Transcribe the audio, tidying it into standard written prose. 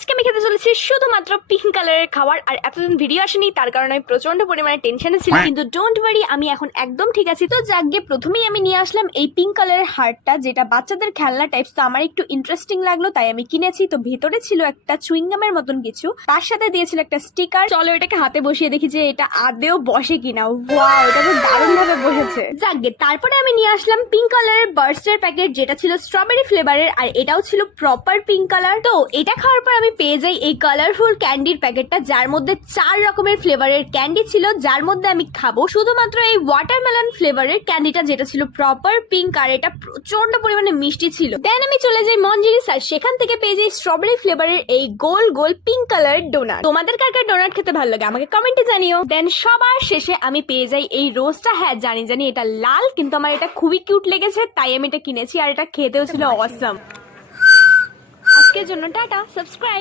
আজকে আমি খেতে চলেছি শুধুমাত্র পিঙ্ক কালারের খাবার। আর এতদিন ভিডিও আসেনি তার কারণে আমি প্রচন্ড পরিমাণে টেনশনে ছিলাম, কিন্তু ডোন্ট ওয়ারি, আমি এখন একদম ঠিক আছি। তো যাকে প্রথমেই আমি নিয়ে আসলাম এই পিঙ্ক কালারের হার্টটা, যেটা বাচ্চাদের খেলনা টাইপস। তো আমার একটু ইন্টারেস্টিং লাগলো তাই আমি কিনেছি। তো ভেতরে ছিল একটা চুইংগামের মতন কিছু, তার সাথে দিয়েছিল একটা স্টিকার। চলো এটাকে হাতে বসিয়ে দেখি যে এটা আদেও বসে কিনা। ওয়াও, এটা তো দারুণ ভাবে বসেছে। যাকে তারপরে আমি নিয়ে আসলাম পিঙ্ক কালারের বার্স্টের প্যাকেট, যেটা ছিল স্ট্রবেরি ফ্লেভারের, আর এটাও ছিল প্রপার পিঙ্ক কালার। তো এটা খাওয়ার পর আমি পেয়ে যাই এই কালারফুল ক্যান্ডির প্যাকেটটা, যার মধ্যে 4 রকমের ফ্লেভারের ক্যান্ডি ছিল, যার মধ্যে আমি খাবো শুধুমাত্র এই ওয়াটারমেলন ফ্লেভারের ক্যান্ডিটা, যেটা ছিল প্রপার পিঙ্ক, আর এটা প্রচন্ড পরিমাণে মিষ্টি ছিল। দেন আমি চলে যাই মঞ্জিরিস, আর সেখান থেকে পেয়ে যাই স্ট্রবেরি ফ্লেভারের এই গোল গোল পিঙ্ক কালারের ডোনাট। তোমাদের কার কার ডোনাট খেতে ভালো লাগে আমাকে কমেন্টে জানিও। দেন সবার শেষে আমি পেয়ে যাই এই রোজটা। হ্যাঁ জানি এটা লাল, কিন্তু আমার এটা খুবই কিউট লেগেছে তাই আমি এটা কিনেছি, আর এটা খেতেও ছিল অসাম। আজকের জন্য টাটা, সাবস্ক্রাইব।